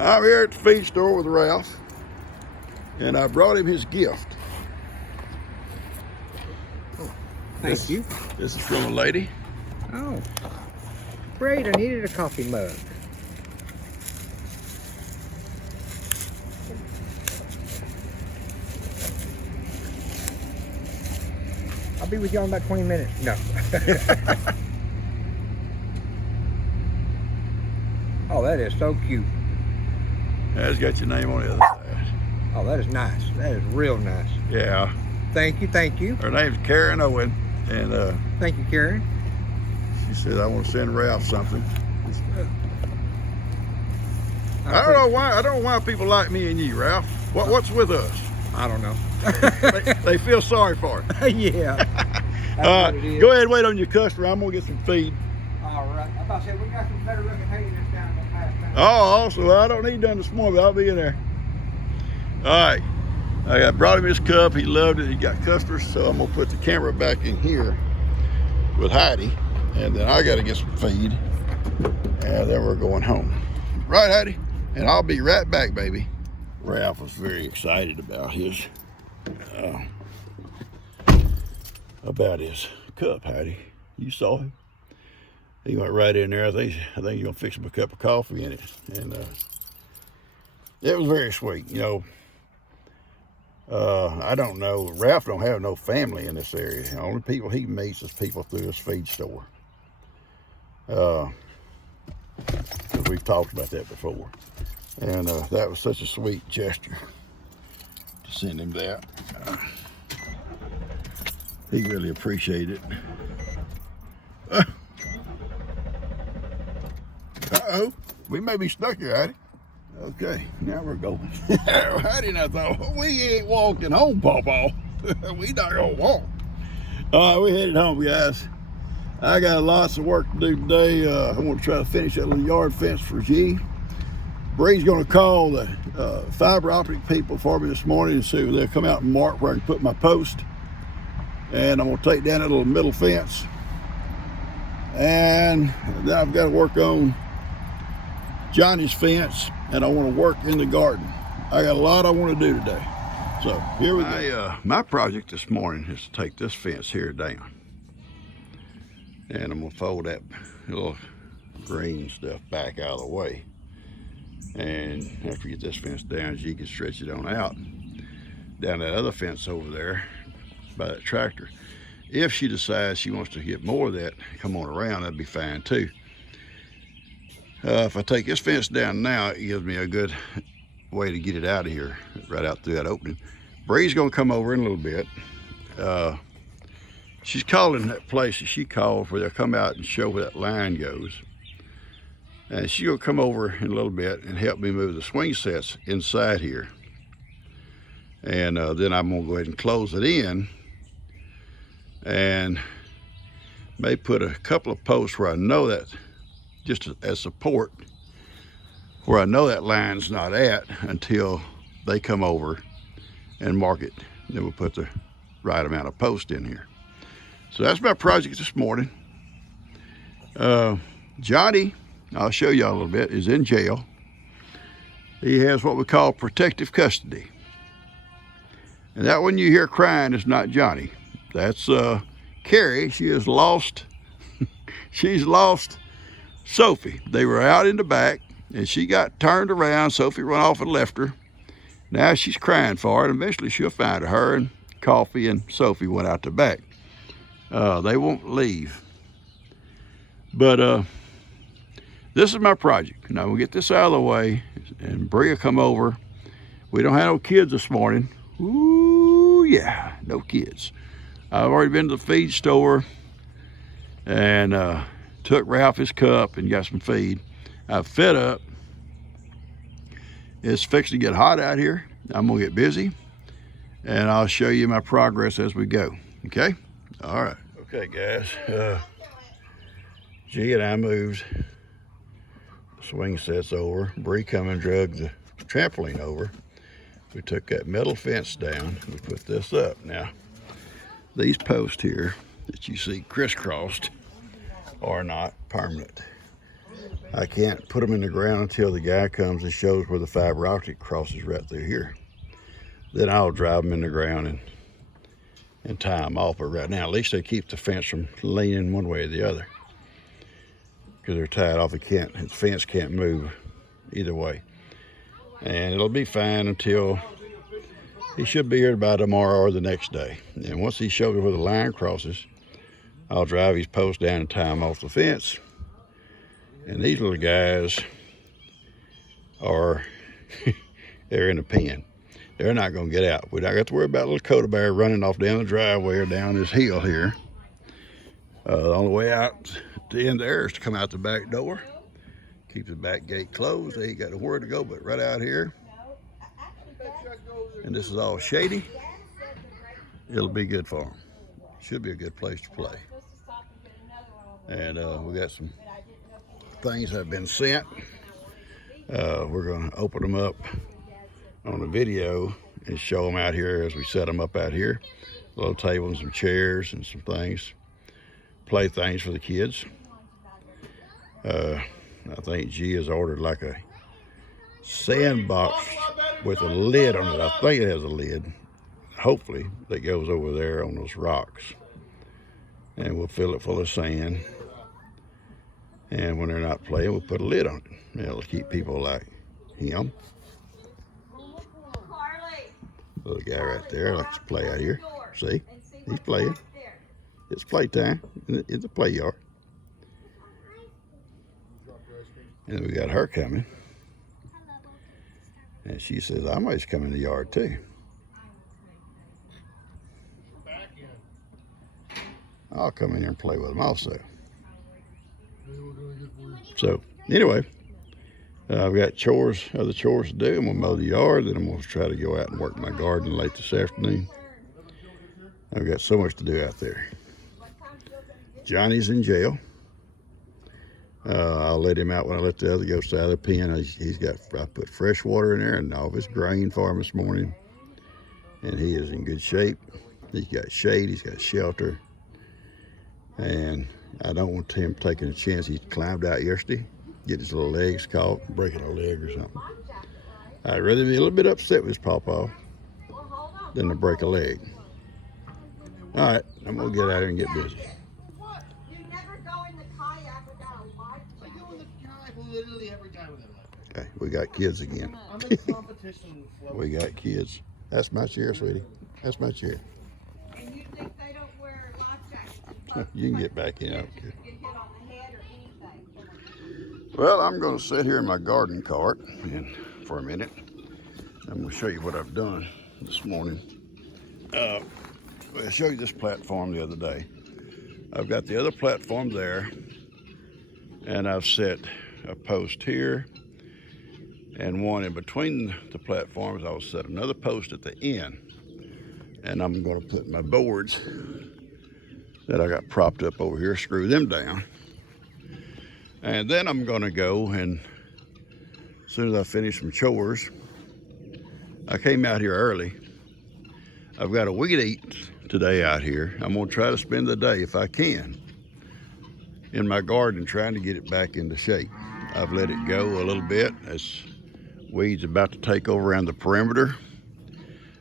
I'm here at the feed store with Ralph, and I brought him his gift. Thank you. This is from a lady. Oh, great. I needed a coffee mug. I'll be with you in about 20 minutes. No. Oh, that is so cute. That's got your name on the other side. Oh, that is nice. That is real nice. Yeah. Thank you, thank you. Her name's Karen Owen, and Thank you, Karen. she said I want to send Ralph something. I don't know why people like me and you, Ralph. What's with us? I don't know. They feel sorry for it. Yeah. Go ahead and wait on your customer. I'm gonna get some feed. All right. I about to say we got some better looking hay this down the past time. Oh, also, I don't need done this morning, but I'll be in there. All right. I brought him his cup. He loved it. He got customers, so I'm gonna put the camera back in here with Heidi, and then I got to get some feed, and then we're going home. Right, Heidi? And I'll be right back, baby. Ralph was very excited about his cup, Heidi. You saw him. He went right in there. I think he's gonna fix him a cup of coffee in it, and it was very sweet. You know, I don't know. Ralph don't have no family in this area. The only people he meets is people through his feed store. 'Cause we've talked about that before, and that was such a sweet gesture to send him that. He really appreciated it. Uh-oh, we may be stuck here, Heidi. Okay, now we're going. Heidi and I thought, we ain't walking home, Pawpaw. We not gonna walk. All right, we headed home, guys. I got lots of work to do today. I want to try to finish that little yard fence for G. Bree's gonna call the fiber optic people for me this morning and see if they'll come out and mark where I can put my post. And I'm gonna take down that little middle fence. And then I've got to work on Johnny's fence, and I want to work in the garden. I got a lot I want to do today. So here we go. My project this morning is to take this fence here down. And I'm gonna fold that little green stuff back out of the way. And after we get this fence down, you can stretch it on out down that other fence over there by that tractor. If she decides she wants to get more of that, come on around, that'd be fine too. If I take this fence down now, it gives me a good way to get it out of here, right out through that opening. Bree's gonna come over in a little bit. She's calling that place that she called where they'll come out and show where that line goes. And she's gonna come over in a little bit and help me move the swing sets inside here. And then I'm gonna go ahead and close it in and may put a couple of posts where I know that, just as support, where I know that line's not at until they come over and mark it. Then we'll put the right amount of post in here. So that's my project this morning. Johnny, I'll show y'all a little bit, is in jail. He has what we call protective custody. And that one you hear crying is not Johnny. That's Carrie. She has lost, she's lost Sophie. They were out in the back and she got turned around. Sophie run off and left her. Now she's crying for it. Eventually she'll find her, and Coffee and Sophie went out the back. They won't leave. But this is my project. Now we'll get this out of the way and Bree will come over. We don't have no kids this morning. Ooh, yeah, no kids. I've already been to the feed store and took Ralph his cup and got some feed. I've fed up. It's fixing to get hot out here. I'm gonna get busy and I'll show you my progress as we go, okay? All right. Okay, guys. G and I moved the swing sets over. Bree come and drug the trampoline over. We took that metal fence down. We put this up. Now, these posts here that you see crisscrossed are not permanent. I can't put them in the ground until the guy comes and shows where the fiber optic crosses right through here. Then I'll drive them in the ground and tie them off. But right now, at least they keep the fence from leaning one way or the other, because they're tied off. The fence can't move either way. And it'll be fine until he should be here by tomorrow or the next day. And once he shows me where the line crosses, I'll drive his post down and tie him off the fence. And these little guys are, they're in the pen. They're not going to get out. We don't got to worry about little Coda Bear running off down the driveway or down this hill here. The only way out to the end there is to come out the back door. Keep the back gate closed. They ain't got nowhere to go but right out here. And this is all shady. It'll be good for them. Should be a good place to play. And we got some things that have been sent. We're going to open them up on a video and show them out here as we set them up out here. A little table and some chairs and some things, play things for the kids. I think G has ordered like a sandbox with a lid on it. I think it has a lid, hopefully, that goes over there on those rocks. And we'll fill it full of sand. And when they're not playing, we'll put a lid on it. It'll keep people like him. Little guy right there likes to play out here. See? He's playing. It's playtime. It's a play yard. And we got her coming. And she says, I might come in the yard too. I'll come in here and play with them also. So, anyway, I've got other chores to do. I'm going to mow the yard, then I'm going to try to go out and work my garden late this afternoon. I've got so much to do out there. Johnny's in jail. I'll let him out when I let the other ghosts out of the pen. I put fresh water in there and all of his grain for him this morning. And he is in good shape. He's got shade, he's got shelter. And I don't want him taking a chance. He climbed out yesterday, get his little legs caught, breaking a leg or something. I'd rather be a little bit upset with his pawpaw than to break a leg. All right, I'm gonna get out here and get busy. Literally every time with them. Okay, we got kids again. I'm in competition. We got kids. That's my chair, sweetie. That's my chair. And you think they don't wear life jackets? You can get back in. I don't care. Get hit on the head or anything. Well, I'm going to sit here in my garden cart for a minute. I'm going to show you what I've done this morning. I showed you this platform the other day. I've got the other platform there, and I've set a post here and one in between the platforms. I'll set another post at the end, and I'm going to put my boards that I got propped up over here, screw them down, and then I'm going to go, and as soon as I finish some chores, I came out here early. I've got a weed eat today out here. I'm going to try to spend the day, if I can, in my garden trying to get it back into shape. I've let it go a little bit as weeds about to take over around the perimeter.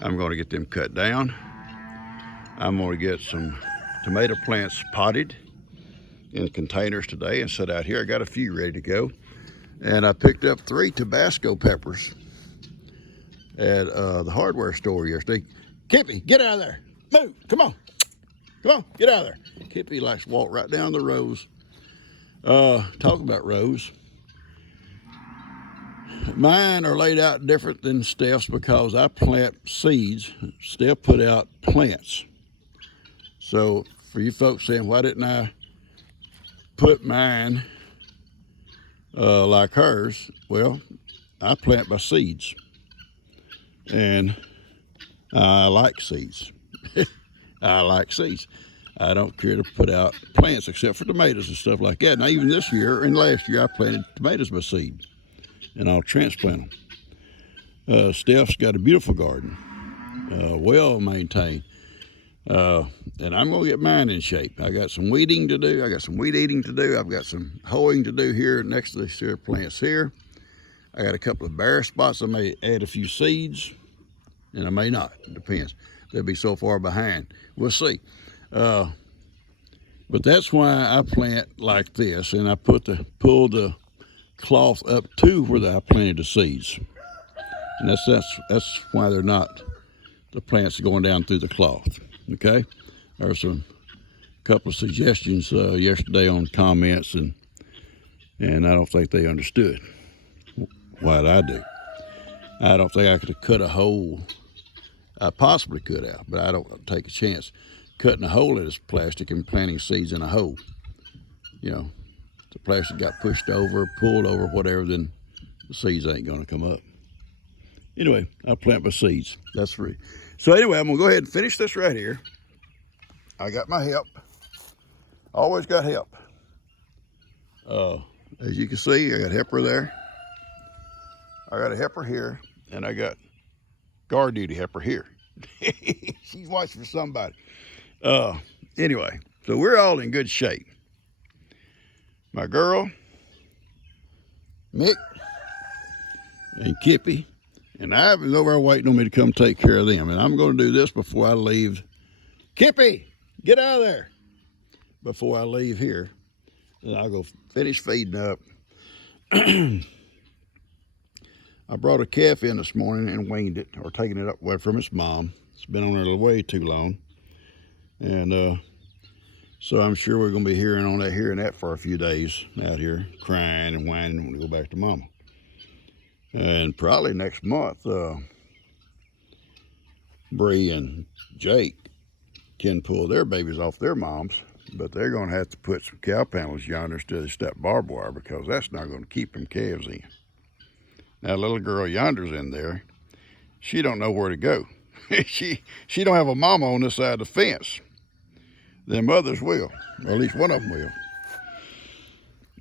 I'm going to get them cut down. I'm going to get some tomato plants potted in containers today and set out here. I got a few ready to go. And I picked up 3 Tabasco peppers at the hardware store yesterday. Kippy, get out of there. Move, come on. Come on, get out of there. Kippy likes to walk right down the rows. Talk about rows. Mine are laid out different than Steph's because I plant seeds. Steph put out plants. So for you folks saying, why didn't I put mine like hers? Well, I plant by seeds. And I like seeds. I like seeds. I don't care to put out plants except for tomatoes and stuff like that. Now, even this year and last year, I planted tomatoes by seed, and I'll transplant them. Steph's got a beautiful garden, well maintained. And I'm gonna get mine in shape. I got some weeding to do. I got some weed eating to do. I've got some hoeing to do here next to these here plants here. I got a couple of bare spots. I may add a few seeds, and I may not. It depends. They'll be so far behind. We'll see. But that's why I plant like this, and I pull the cloth up to where I planted the seeds. And that's why they're not, the plants going down through the cloth. Okay? There's a couple of suggestions yesterday on comments, and I don't think they understood what I do. I don't think I could have cut a hole. I possibly could have, but I don't take a chance cutting a hole in this plastic and planting seeds in a hole. You know, if the plastic got pushed over, pulled over, whatever, then the seeds ain't gonna come up. Anyway, I plant my seeds. That's free. So anyway, I'm gonna go ahead and finish this right here. I got my help. Always got help. As you can see, I got helper there. I got a helper here, and I got guard duty helper here. She's watching for somebody. Anyway, so we're all in good shape. My girl, Mick, and Kippy, and Ivan's over there waiting on me to come take care of them. And I'm going to do this before I leave. Kippy, get out of there. Before I leave here, and I'll go finish feeding up. I brought a calf in this morning and weaned it, or taking it away from its mom. It's been on there way too long. And so I'm sure we're going to be hearing that for a few days out here, crying and whining when we go back to mama. And probably next month, Bree and Jake can pull their babies off their moms, but they're going to have to put some cow panels yonder instead of step barbed wire, because that's not going to keep them calves in. Now, little girl yonder's in there. She don't know where to go. she don't have a mama on this side of the fence. Them others will, or at least one of them will.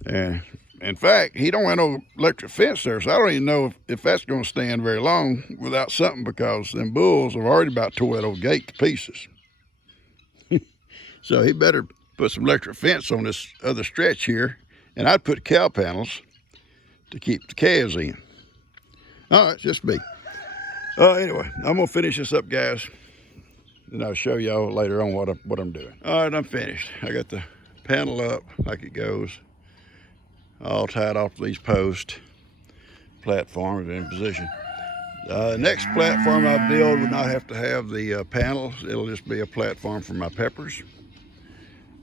And in fact, he don't have no electric fence there, so I don't even know if that's going to stand very long without something, because them bulls have already about tore that old gate to pieces. So he better put some electric fence on this other stretch here, and I'd put cow panels to keep the calves in. All right, just me. Anyway, I'm gonna finish this up, guys, and I'll show y'all later on what I'm doing. All right, I'm finished. I got the panel up like it goes, all tied off these posts. Platform is in position. Next platform I build would not have to have the panels. It'll just be a platform for my peppers.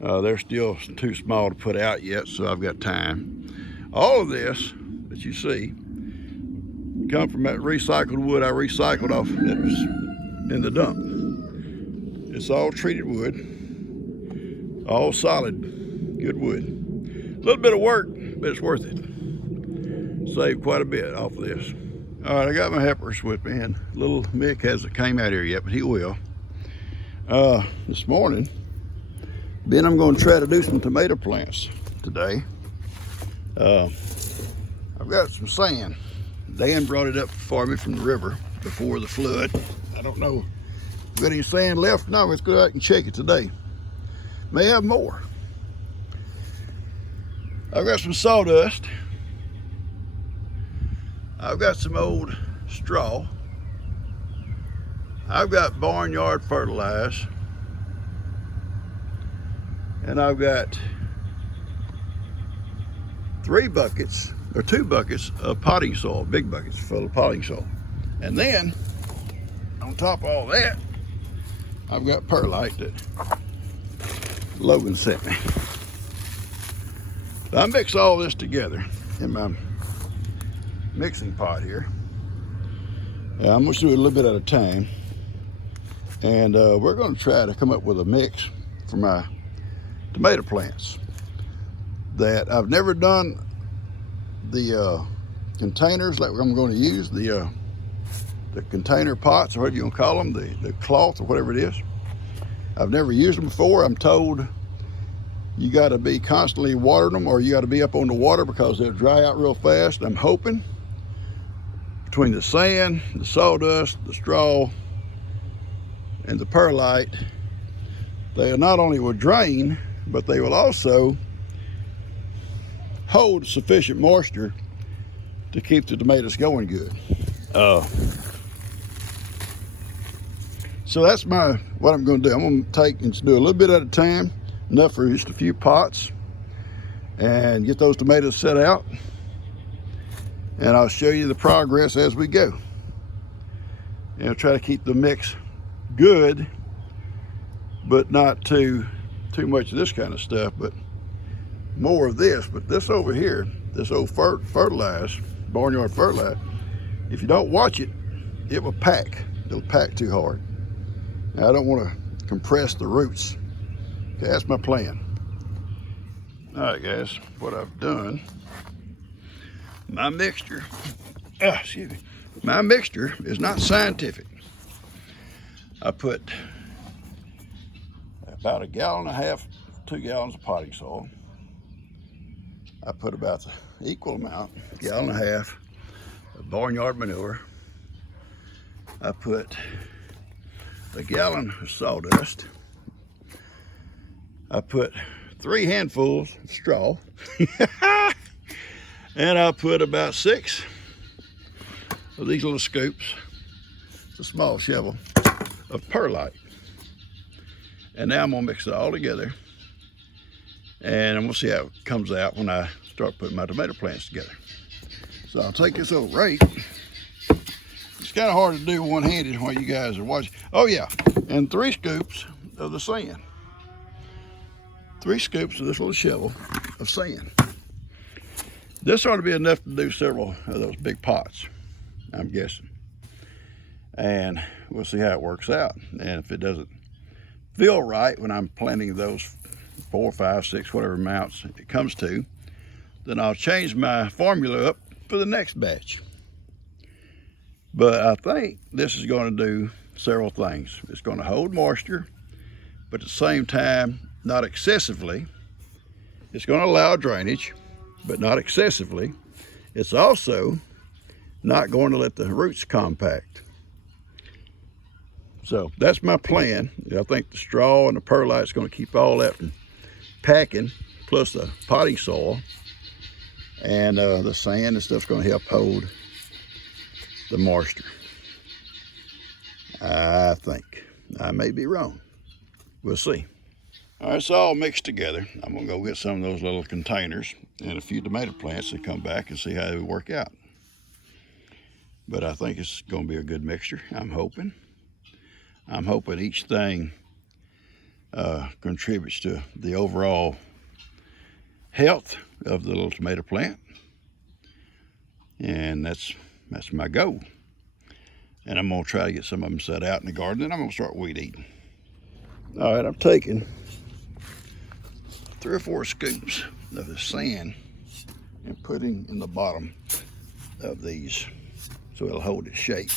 They're still too small to put out yet, so I've got time. All of this that you see come from that recycled wood I recycled off that was in the dump. It's all treated wood, all solid, good wood. A little bit of work, but it's worth it. Saved quite a bit off of this. All right, I got my helpers with me, and little Mick hasn't came out here yet, but he will. This morning, then I'm going to try to do some tomato plants today. I've got some sand. Dan brought it up for me from the river before the flood. I don't know if we got any sand left. No, let's go out and check it today. May have more. I've got some sawdust. I've got some old straw. I've got barnyard fertilizer. And I've got 2 buckets of potting soil, big buckets full of potting soil. And then, on top of all that, I've got perlite that Logan sent me. So I mix all this together in my mixing pot here. I'm going to do it a little bit at a time. And we're going to try to come up with a mix for my tomato plants. That I've never done the containers that I'm going to use, the container pots, or whatever you want to call them, the cloth or whatever it is. I've never used them before. I'm told you got to be constantly watering them, or you got to be up on the water because they'll dry out real fast. I'm hoping between the sand, the sawdust, the straw, and the perlite They not only will drain, but they will also hold sufficient moisture to keep the tomatoes going good. So that's what I'm going to do. I'm going to take and do a little bit at a time, enough for just a few pots, and get those tomatoes set out. And I'll show you the progress as we go. And I'll try to keep the mix good, but not too much of this kind of stuff, but more of this. But this over here, this old fertilizer, barnyard fertilizer, if you don't watch it, it will pack. It'll pack too hard. Now, I don't want to compress the roots. Okay, that's my plan. All right, guys, what I've done, my mixture, excuse me, my mixture is not scientific. I put about 1.5 gallons, 2 gallons of potting soil. I put about the equal amount, 1.5 gallons of barnyard manure. I put 1 gallon of sawdust. I put 3 handfuls of straw. And I put about 6 of these little scoops, it's a small shovel, of perlite. And now I'm gonna mix it all together, and I'm gonna see how it comes out when I start putting my tomato plants together. So I'll take this little rake. It's kind of hard to do one-handed while you guys are watching. Oh yeah, and 3 scoops of the sand. 3 scoops of this little shovel of sand. This ought to be enough to do several of those big pots, I'm guessing. And we'll see how it works out. And if it doesn't feel right when I'm planting those 4, 5, 6, whatever amounts it comes to, then I'll change my formula up for the next batch. But I think this is going to do several things. It's going to hold moisture, but at the same time, not excessively. It's going to allow drainage, but not excessively. It's also not going to let the roots compact. So that's my plan. I think the straw and the perlite is going to keep all that from packing, plus the potting soil, and the sand and stuff's going to help hold the moisture. I think. I may be wrong. We'll see. All right, it's all mixed together. I'm gonna go get some of those little containers and a few tomato plants and come back and see how they work out. But I think it's gonna be a good mixture, I'm hoping. I'm hoping each thing contributes to the overall health of the little tomato plant. And that's my goal. And I'm gonna try to get some of them set out in the garden, and I'm gonna start weed eating. All right, I'm taking 3 or 4 scoops of the sand and putting in the bottom of these so it'll hold its shape.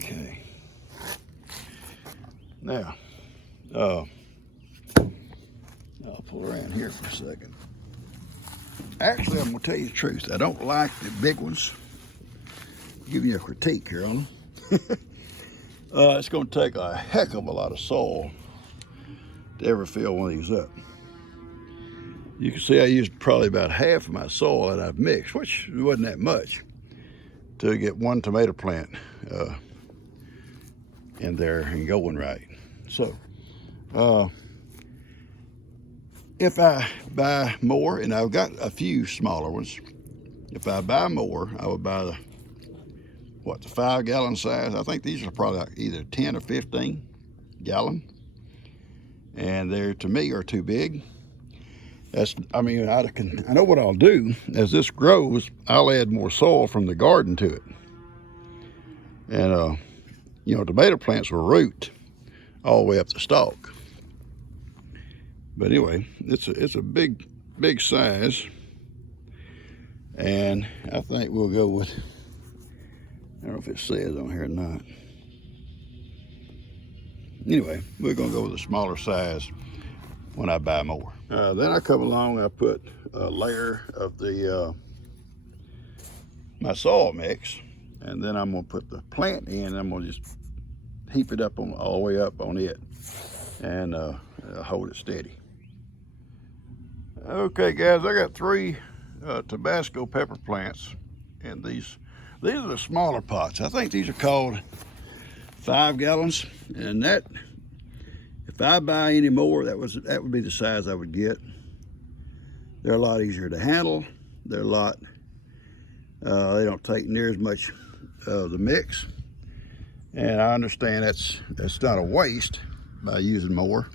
Okay. Now, I'll pull around here for a second. Actually, I'm gonna tell you the truth. I don't like the big ones. I'll give you a critique here on them. It's gonna take a heck of a lot of soil to ever fill one of these up. You can see I used probably about half of my soil that I've mixed, which wasn't that much, to get one tomato plant in there and going right. So, if I buy more, and I've got a few smaller ones, if I buy more, I would buy the 5 gallon size. I think these are probably like either 10 or 15 gallon. And they're, to me, are too big. I know what I'll do. As this grows, I'll add more soil from the garden to it. And, tomato plants will root all the way up the stalk. But anyway, it's a big size. And I think we'll go with, I don't know if it says on here or not. Anyway, we're gonna go with a smaller size when I buy more. Then I come along, I put a layer of my soil mix And then I'm gonna put the plant in, and I'm gonna just heap it up on all the way up on it, and hold it steady. Okay, guys, I got 3 Tabasco pepper plants, and these are the smaller pots. I think these are called 5 gallons, and that, if I buy any more, that would be the size I would get. They're a lot easier to handle. They're a lot. They don't take near as much of the mix, and I understand that's not a waste by using more,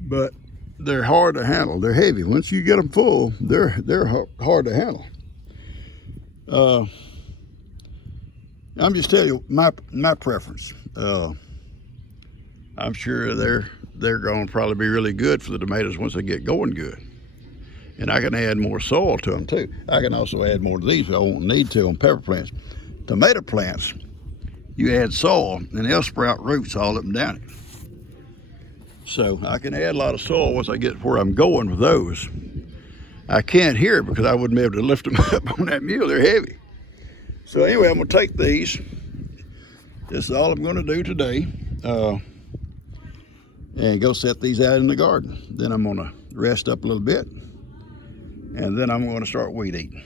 but they're hard to handle. They're heavy. Once you get them full, they're hard to handle. I'm just telling you my preference. I'm sure they're going to probably be really good for the tomatoes once they get going good. And I can add more soil to them too. I can also add more to these, but I won't need to on pepper plants. Tomato plants, you add soil and they'll sprout roots all up and down it. So I can add a lot of soil once I get where I'm going with those. I can't here because I wouldn't be able to lift them up on that mule. They're heavy. So anyway, I'm gonna take these. This is all I'm gonna do today. And go set these out in the garden. Then I'm gonna rest up a little bit. And then I'm gonna start weed eating.